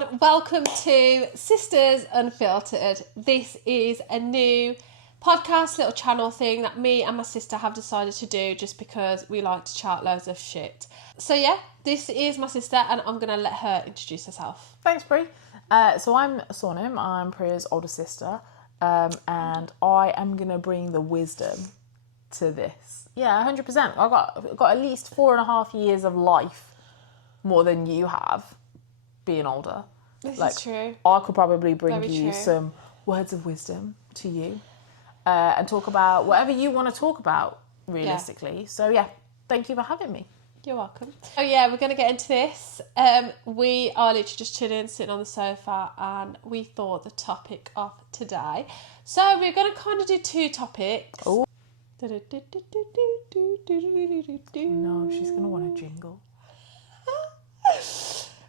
everyone. Welcome to Sisters Unfiltered. This is a new podcast, little channel thing that me and my sister have decided to do just because we like to chat loads of shit. So yeah, this is my sister and I'm going to let her introduce herself. Thanks, Brie. So I'm Sonim, I'm Priya's older sister, and I am going to bring the wisdom to this. Yeah, 100%. I've got at least 4.5 years of life more than you have being older. This is true. I could probably bring Very you true. some words of wisdom to you and talk about whatever you want to talk about, realistically. Yeah. So, yeah, thank you for having me. You're welcome. Oh yeah, we're going to get into this. We are literally just chilling, sitting on the sofa, and we thought the topic of today. So we're going to kind of do two topics. Oh. No, she's going to want a jingle.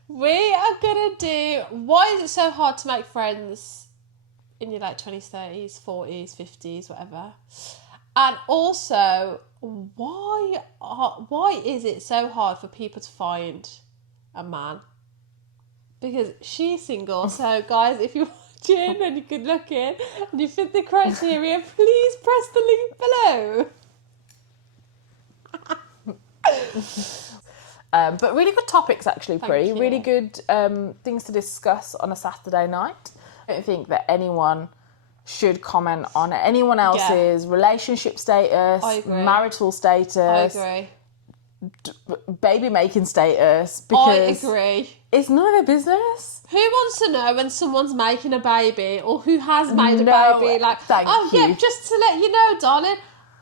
We are going to do, why is it so hard to make friends in your 20s, 30s, 40s, 50s, whatever? And also, why is it so hard for people to find a man? Because she's single, so guys, if you're watching and you're good looking and you fit the criteria, please press the link below. But really good topics, actually, Pri. Thank you. Really good things to discuss on a Saturday night. I don't think that anyone should comment on anyone else's relationship status, marital status, I agree. Baby making status, because I agree. It's none of their business. Who wants to know when someone's making a baby or who has made a baby? Like, thank you. Yeah, just to let you know, darling,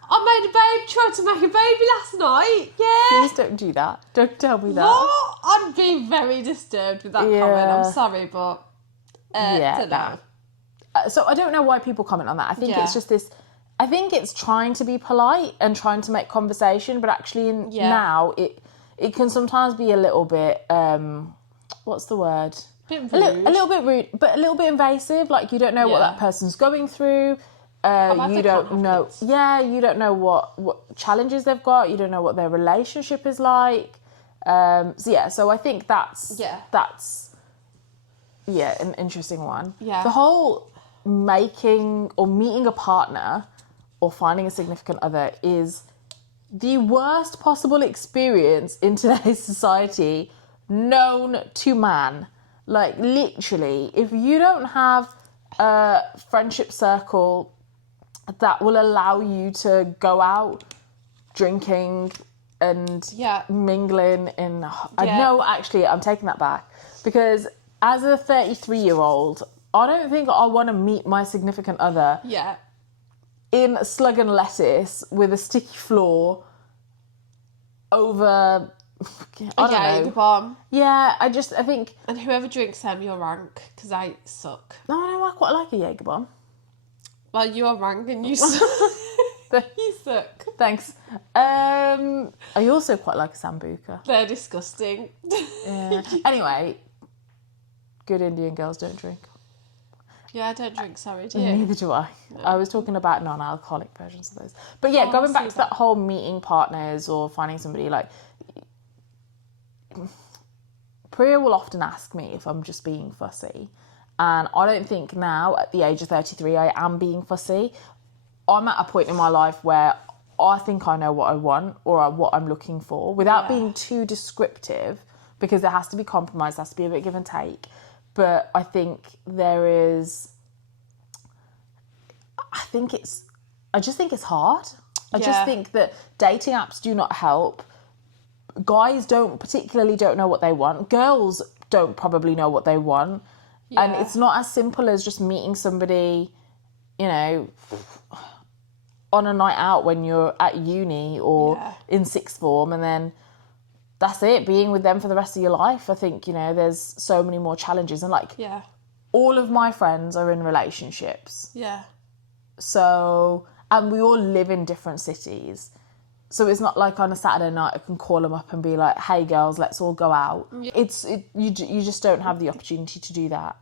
I made a baby, tried to make a baby last night. Yeah. Please don't do that. Don't tell me that. What? I'm being very disturbed with that comment. I'm sorry, but don't know. So I don't know why people comment on that. I think it's just this. I think it's trying to be polite and trying to make conversation, but actually now it can sometimes be a little bit. What's the word? Bit rude. A little bit rude, but a little bit invasive. Like, you don't know what that person's going through. You don't know. Yeah, you don't know what challenges they've got. You don't know what their relationship is like. So I think that's an interesting one. Yeah. The whole making or meeting a partner or finding a significant other is the worst possible experience in today's society known to man. Like, literally, if you don't have a friendship circle that will allow you to go out drinking and mingling actually, I'm taking that back, because as a 33-year-old, I don't think I want to meet my significant other in slug and lettuce with a sticky floor over a Jaeger bomb. Yeah, I think... And whoever drinks them, you're rank, because I suck. No, I quite like a Jaeger bomb. Well, you're rank and you suck. You suck. Thanks. I also quite like a sambuca. They're disgusting. Yeah. Anyway, good Indian girls don't drink. Yeah, I don't drink, sorry, do you? Neither do I. No. I was talking about non-alcoholic versions of those. But yeah, going back to that whole meeting partners or finding somebody, like... Priya will often ask me if I'm just being fussy. And I don't think now, at the age of 33, I am being fussy. I'm at a point in my life where I think I know what I want or what I'm looking for without being too descriptive, because there has to be compromise, there has to be a bit of give and take. But I think I just think it's hard. I just think that dating apps do not help. Guys don't know what they want. Girls don't probably know what they want. Yeah. And it's not as simple as just meeting somebody, on a night out when you're at uni or in sixth form, and then that's it, being with them for the rest of your life. I think, there's so many more challenges. And all of my friends are in relationships. Yeah. So, and we all live in different cities. So it's not like on a Saturday night I can call them up and be like, hey girls, let's all go out. Yeah. You just don't have the opportunity to do that.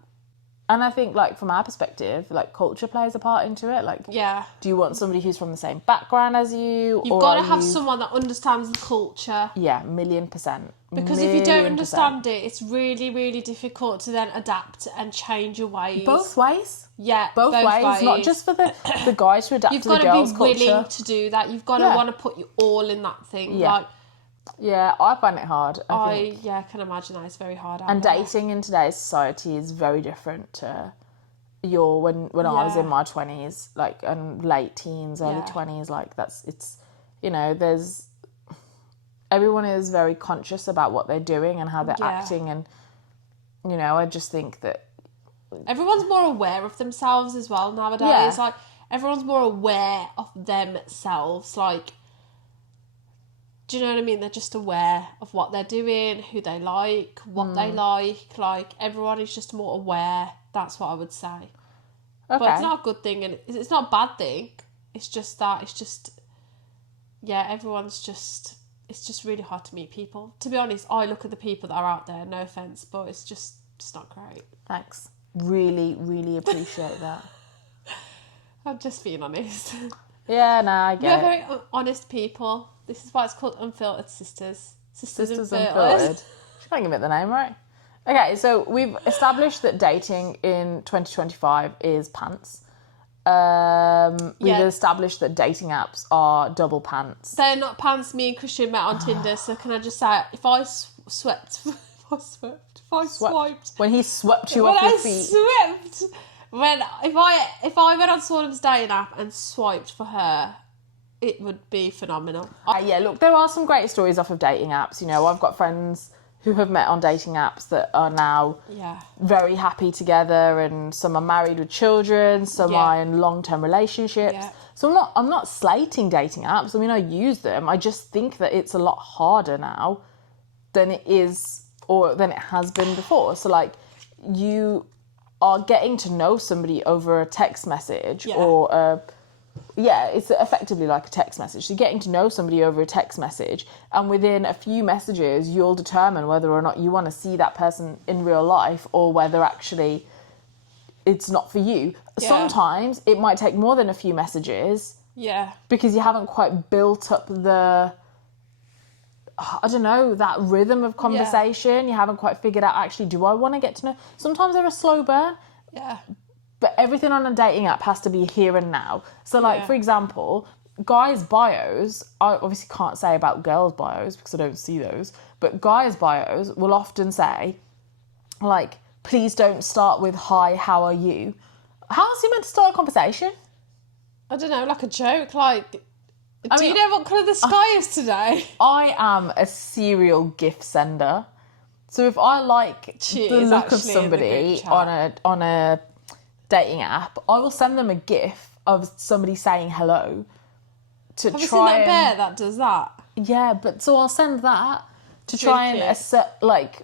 And I think, like, from our perspective, like, culture plays a part into it. Like, Yeah. do you want somebody who's from the same background as you? You've got to have someone that understands the culture. Yeah, 1,000,000%. Because if you don't understand it, it's really, really difficult to then adapt and change your ways. Both ways. Yeah, both ways. Not just for the guys to adapt to the girls' culture. You've got to be willing to do that. You've got to want to put you all in that thing. Yeah. Like, yeah, I find it hard. I can imagine that it's very hard. And dating in today's society is very different to when I was in my 20s, like, and late teens, early 20s. Like, it's you know, everyone is very conscious about what they're doing and how they're acting, and you know, I just think that everyone's more aware of themselves as well nowadays. Yeah. Like, everyone's more aware of themselves. Like, do you know what I mean? They're just aware of what they're doing, who they like, what they like. Like, everyone is just more aware. That's what I would say. Okay. But it's not a good thing, and it's not a bad thing. It's just that, everyone's just, it's just really hard to meet people. To be honest, I look at the people that are out there, no offence, but it's not great. Thanks. Really, really appreciate that. I'm just being honest. Yeah, no, I get it. We're very honest people. This is why it's called Unfiltered Sisters. Sisters Unfiltered. She can't give it the name, right? Okay, so we've established that dating in 2025 is pants. We've established that dating apps are double pants. They're not pants. Me and Christian met on Tinder, so can I just say, if I swiped... When he swept you off your feet. If I went on Sawnham's dating app and swiped for her, it would be phenomenal. Look, there are some great stories off of dating apps. You know, I've got friends who have met on dating apps that are now very happy together, and some are married with children, some are in long-term relationships. Yeah. So I'm not slating dating apps. I mean, I use them. I just think that it's a lot harder now than it is, or than it has been before. So, like, you are getting to know somebody over a text message or it's effectively like a text message. So you're getting to know somebody over a text message, and within a few messages, you'll determine whether or not you want to see that person in real life, or whether actually it's not for you. Yeah. Sometimes it might take more than a few messages. Yeah. Because you haven't quite built up that rhythm of conversation. Yeah. You haven't quite figured out, actually, do I want to get to know? Sometimes they're a slow burn. Yeah. But everything on a dating app has to be here and now. So, like, for example, guys' bios, I obviously can't say about girls' bios because I don't see those, but guys' bios will often say, like, please don't start with, hi, how are you? How else are you meant to start a conversation? I don't know, like a joke, like... Do you know what colour the sky is today? I am a serial gift sender. So if I like the look of somebody on a dating app, I will send them a gif of somebody saying hello to Have you seen that bear that does that? Yeah, but so I'll send that to try and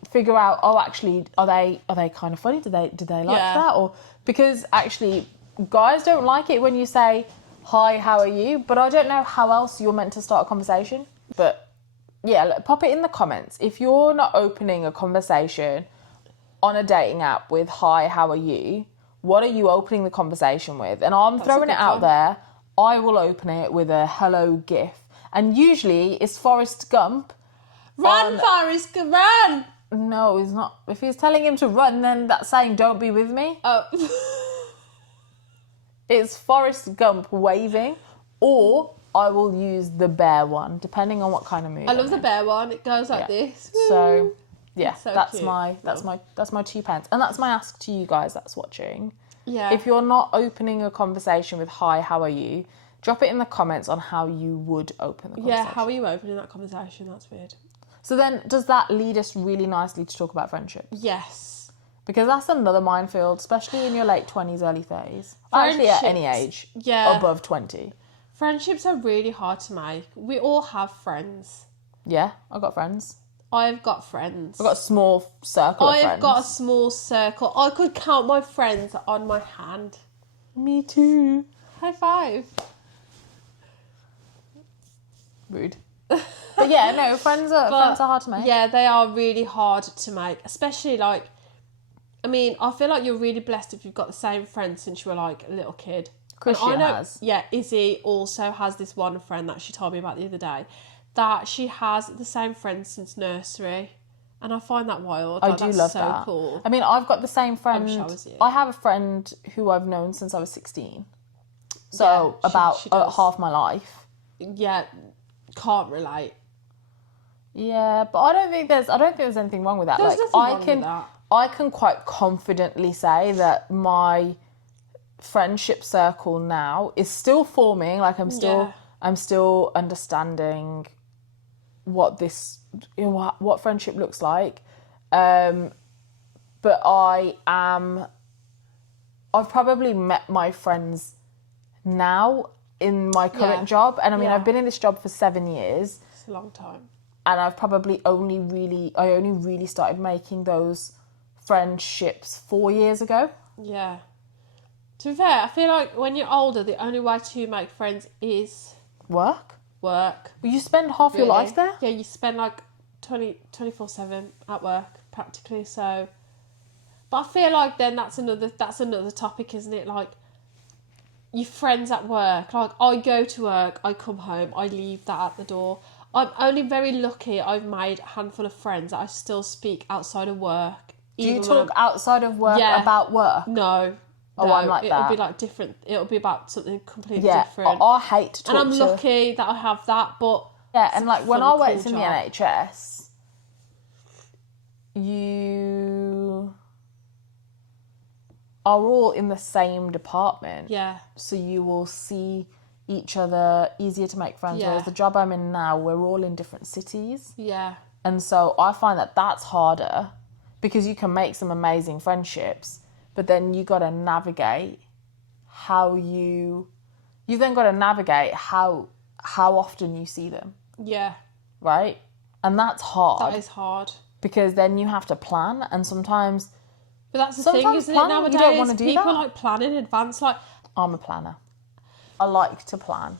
figure out, oh, actually, are they kind of funny? Do they like that? Or because actually guys don't like it when you say, hi, how are you? But I don't know how else you're meant to start a conversation. But yeah, pop it in the comments. If you're not opening a conversation on a dating app with, hi, how are you? What are you opening the conversation with? And I'm throwing it out there. I will open it with a hello gif. And usually it's Forrest Gump. Run, Forrest, run! No, he's not. If he's telling him to run, then that's saying don't be with me. Oh. It's Forrest Gump waving, or I will use the bear one, depending on what kind of mood. I love the bear one. It goes like this. So, yeah, so that's cute. my 2 pence, and that's my ask to you guys that's watching. Yeah. If you're not opening a conversation with hi, how are you? Drop it in the comments on how you would open the conversation. Yeah, how are you opening that conversation? That's weird. So then, does that lead us really nicely to talk about friendship? Yes. Because that's another minefield, especially in your late 20s, early 30s. Actually, at any age above 20. Friendships are really hard to make. We all have friends. Yeah, I've got friends. I've got friends. I've got a small circle of friends. I've got a small circle. I could count my friends on my hand. Me too. High five. Rude. But yeah, no, friends are hard to make. Yeah, they are really hard to make. Especially, like, I mean, I feel like you're really blessed if you've got the same friends since you were like a little kid. Christian has. Yeah, Izzy also has this one friend that she told me about the other day, that she has the same friends since nursery. And I find that wild. I do love that. Cool. I mean, I've got the same friend. I wish I was you. I have a friend who I've known since I was 16. So about half my life. Yeah, can't relate. Yeah, but I don't think there's anything wrong with that. There's nothing wrong with that. I can quite confidently say that my friendship circle now is still forming. Like I'm still understanding what friendship looks like. But I've probably met my friends now in my current job, and I mean I've been in this job for 7 years. It's a long time. And I've probably only really started making those friendships 4 years ago. Yeah. To be fair, I feel like when you're older, the only way to make friends is work. Well, you spend half your life there? Yeah, you spend like 24/7 at work practically. So, but I feel like then that's another topic, isn't it? Like your friends at work. Like I go to work, I come home, I leave that at the door. I'm only very lucky I've made a handful of friends that I still speak outside of work. Do you talk outside of work about work? No. Oh, I'm like that. It'll be like different. It'll be about something completely different. I hate to talk. And I'm lucky that I have that, but... Yeah, and like when I worked in the NHS, you are all in the same department. Yeah. So you will see each other, easier to make friends. Yeah. Whereas the job I'm in now, we're all in different cities. Yeah. And so I find that that's harder because you can make some amazing friendships, but then you got to navigate how often you see them. Yeah. Right? And that's hard. That is hard. Because then you have to plan, and sometimes... But that's the thing, isn't it, nowadays? You don't want to do people that. like plan in advance. Like, I'm a planner. I like to plan.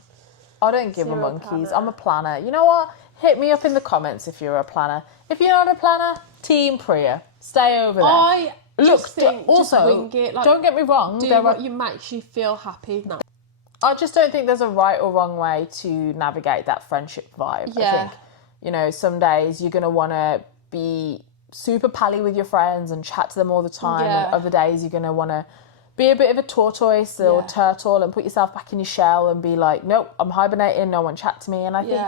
I don't give a monkeys. Planner. I'm a planner. You know what? Hit me up in the comments if you're a planner. If you're not a planner, Team Priya. Stay over there. I just think, just wing it. Like, don't get me wrong. Do what makes you feel happy. No. I just don't think there's a right or wrong way to navigate that friendship vibe. Yeah. I think, some days you're going to want to be super pally with your friends and chat to them all the time. Yeah. And other days you're going to want to be a bit of a tortoise or turtle and put yourself back in your shell and be like, nope, I'm hibernating, no one chat to me. And I think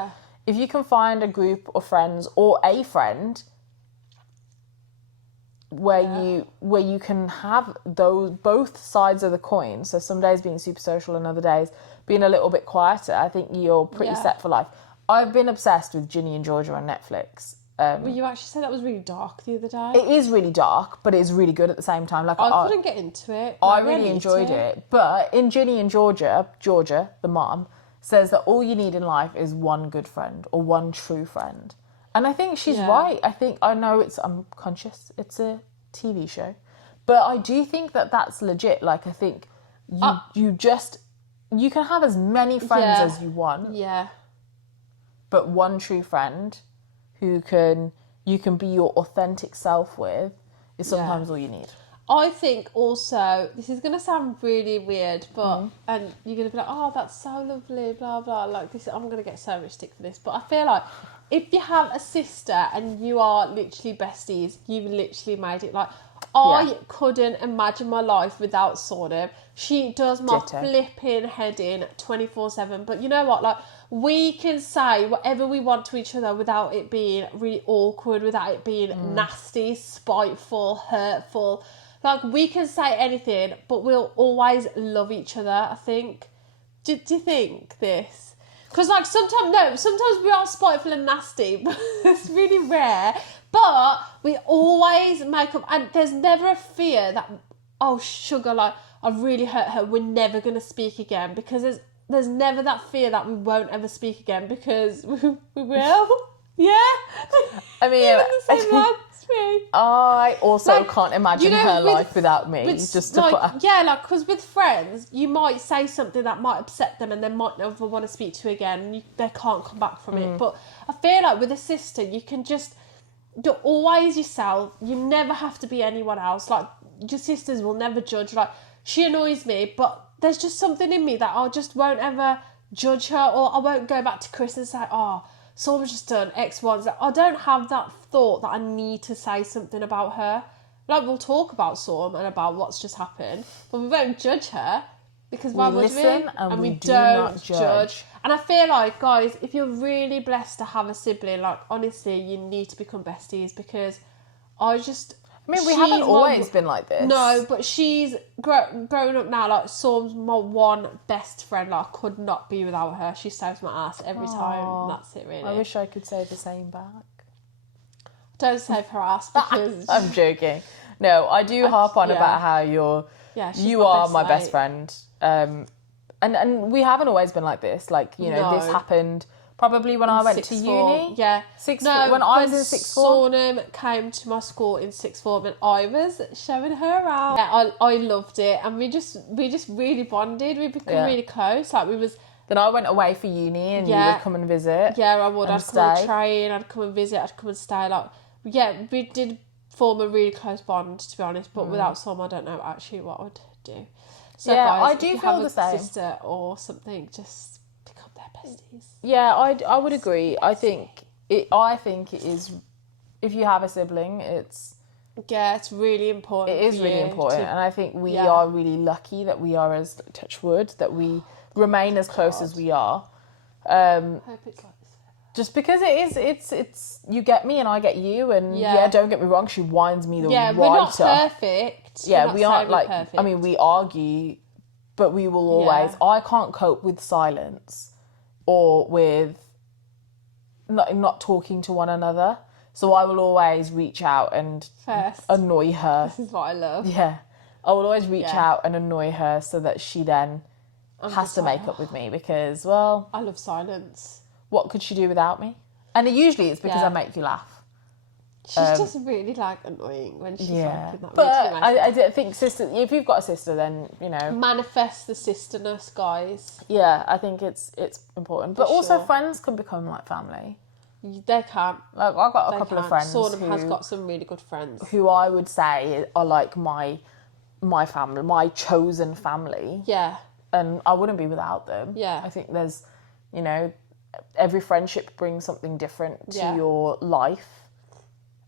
if you can find a group of friends or a friend where you can have those both sides of the coin, so some days being super social and other days being a little bit quieter, I think you're pretty set for life. I've been obsessed with Ginny and Georgia on Netflix. Well, you actually said that was really dark the other day. It is really dark, but it's really good at the same time. Like I couldn't get into it. I really enjoyed it. But in Ginny and Georgia, the mom, says that all you need in life is one good friend or one true friend. And I think she's right. I'm conscious it's a TV show. But I do think that that's legit. Like, I think you can have as many friends as you want. Yeah. But one true friend who you can be your authentic self with is sometimes all you need. I think also, this is going to sound really weird, but and you're going to be like, oh, that's so lovely, blah, blah, like this, I'm going to get so much stick for this, but I feel like if you have a sister and you are literally besties, you've literally made it. Like, I couldn't imagine my life without Sornum. She does my flipping head in 24/7, but you know what, like, we can say whatever we want to each other without it being really awkward, without it being nasty, spiteful, hurtful. Like, we can say anything, but we'll always love each other, I think. Do you think this? Because, like, sometimes we are spiteful and nasty, but it's really rare. But we always make up, and there's never a fear that, oh, sugar, like, I've really hurt her, we're never going to speak again. Because there's never that fear that we won't ever speak again, because we will. Yeah? I mean, I also can't imagine her life without me. Because with friends, you might say something that might upset them and they might never want to speak to you again, and they can't come back from it. But I feel like with a sister, you're always yourself. You never have to be anyone else. Like, your sisters will never judge. Like, she annoys me, but there's just something in me that I just won't ever judge her, or I won't go back to Chris and say, oh, someone's just done X, Y, Z. I don't have that thought that I need to say something about her. Like, we'll talk about Storm and about what's just happened, but we won't judge her, because why would we? Listen and we do don't not judge. And I feel like, guys, if you're really blessed to have a sibling, like, honestly, you need to become besties, because we haven't always been like this. No, but she's grown up now. Like, Storm's my one best friend. Like, I could not be without her. She saves my ass every time. And that's it, really. I wish I could say the same back. Don't save her ass, because... I'm joking. No, I do harp on about how you are my best friend. And we haven't always been like this. Like, you know, this happened probably when I went to uni. Yeah. When I was in sixth form. Sonam came to my school in sixth form and I was showing her around. Yeah, I loved it, and we just really bonded. We became really close. Like, we was... Then I went away for uni and you would come and visit. Yeah, I would. I'd come and train, I'd come and visit, I'd come and stay. Like, yeah, we did form a really close bond, to be honest, but without Som, I don't know actually what I would do. So yeah, guys, I do if you feel have the a same. sister or something, just pick up their besties. Yeah, I would agree. I think it is, if you have a sibling, it's really important. It is really important, and I think we are really lucky that we are, as touch wood, that we remain as close as we are. I hope it's like this. Just because it's you get me and I get you, and don't get me wrong, she winds me the right up. We're not perfect. Yeah, we aren't like perfect. I mean, we argue, but we will always. I can't cope with silence or with not talking to one another, so I will always reach out and annoy her. This is what I love. Yeah, I will always reach out and annoy her so that she then has to make up with me, because, well, I love silence. What could she do without me? And usually it's because I make you laugh. She's just really, like, annoying when she's like in that. But I think sister. If you've got a sister, then, you know, manifest the sisterness, guys. Yeah, I think it's important. But also friends can become like family. They can. Like, I've got a couple of friends. Sonam has got some really good friends who I would say are like my family, my chosen family. Yeah. And I wouldn't be without them. Yeah. I think there's, you know, every friendship brings something different to your life.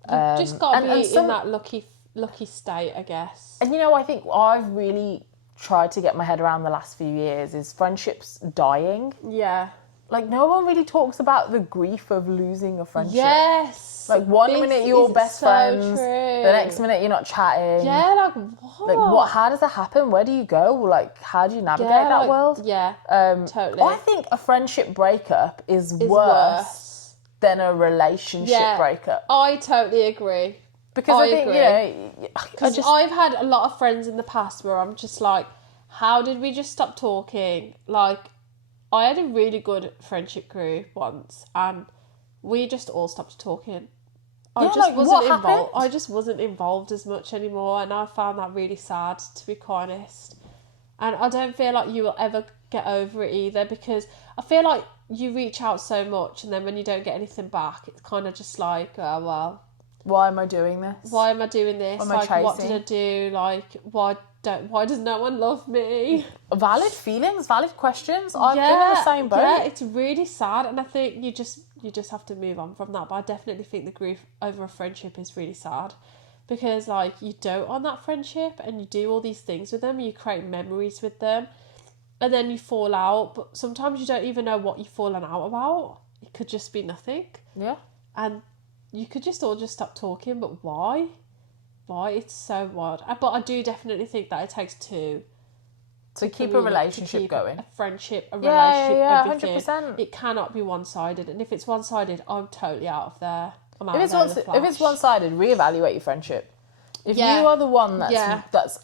You've just got to be in that lucky state, I guess. And, you know, I think I've really tried to get my head around the last few years is friendships dying. Yeah. Like, no one really talks about the grief of losing a friendship. Yes. Like, one minute you're best friends, true. the next minute you're not chatting. Yeah, like, what? Like, what? How does that happen? Where do you go? Like, how do you navigate that world? Yeah, totally. I think a friendship breakup is worse than a relationship breakup. I totally agree. Because I think, you know... Because I've had a lot of friends in the past where I'm just like, how did we just stop talking? Like, I had a really good friendship group once, and we just all stopped talking. I just wasn't involved as much anymore, and I found that really sad, to be quite honest. And I don't feel like you will ever get over it either, because I feel like you reach out so much, and then when you don't get anything back, it's kind of just like, oh, well, why am I doing this? Why am I doing this? Like, what did I do? Like, why does no one love me? Valid feelings, valid questions. I've been in the same boat. Yeah, it's really sad, and I think you just have to move on from that. But I definitely think the grief over a friendship is really sad, because, like, you dote on that friendship and you do all these things with them, you create memories with them, and then you fall out. But sometimes you don't even know what you've fallen out about. It could just be nothing. Yeah. And you could just all just stop talking, but why? Why? It's so wild. But I do definitely think that it takes two to keep a relationship going. A friendship, a relationship, everything. 100%. It cannot be one-sided. And if it's one-sided, I'm totally out of there. I'm out if of there if it's one-sided, reevaluate your friendship. If you are the one that's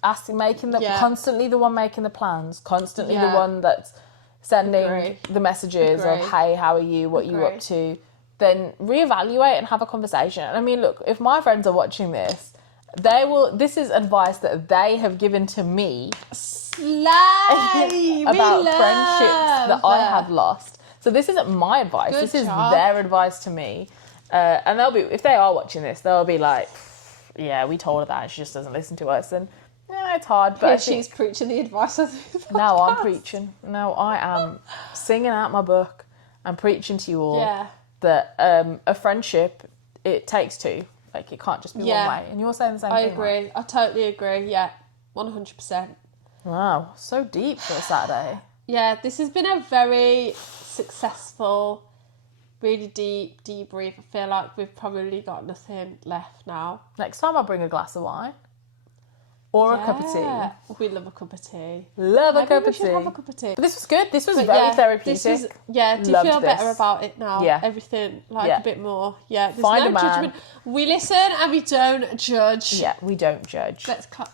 constantly the one making the plans, constantly the one that's sending the messages of, hey, how are you? What are you up to? Then reevaluate and have a conversation. I mean, look, if my friends are watching this, this is advice that they have given to me about friendships that I have lost. So this isn't my advice. This is their advice to me. And if they are watching this, they'll be like, yeah, we told her that. She just doesn't listen to us. And yeah, it's hard. But she's preaching the advice of the podcast. Now I'm preaching. Now I am singing out my book and preaching to you all that a friendship, it takes two. Like, it can't just be one way. And you're saying the same thing. I agree. Right? I totally agree. Yeah, 100%. Wow, so deep for a Saturday. Yeah, this has been a very successful, really deep debrief. I feel like we've probably got nothing left now. Next time I'll bring a glass of wine. Or a cup of tea. We love a cup of tea. Love a cup of tea. Have a cup of tea. But this was good. This was very therapeutic. Do you feel better about it now? Yeah. Everything, a bit more. Yeah, there's Find no a man. judgment. We listen and we don't judge. Yeah, we don't judge. Let's cut.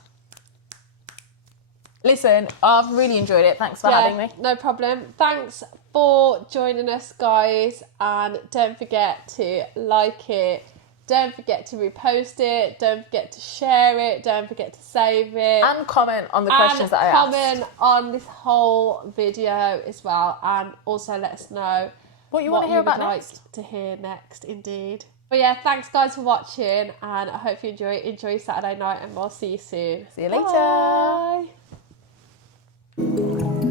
Listen, I've really enjoyed it. Thanks for having me. No problem. Thanks for joining us, guys. And don't forget to like it. Don't forget to repost it. Don't forget to share it. Don't forget to save it. And comment on the questions that I asked. Comment on this whole video as well. And also let us know what you want to hear about next. Like to hear next, indeed. But yeah, thanks guys for watching. And I hope you enjoy Saturday night. And we'll see you soon. See you later. Bye.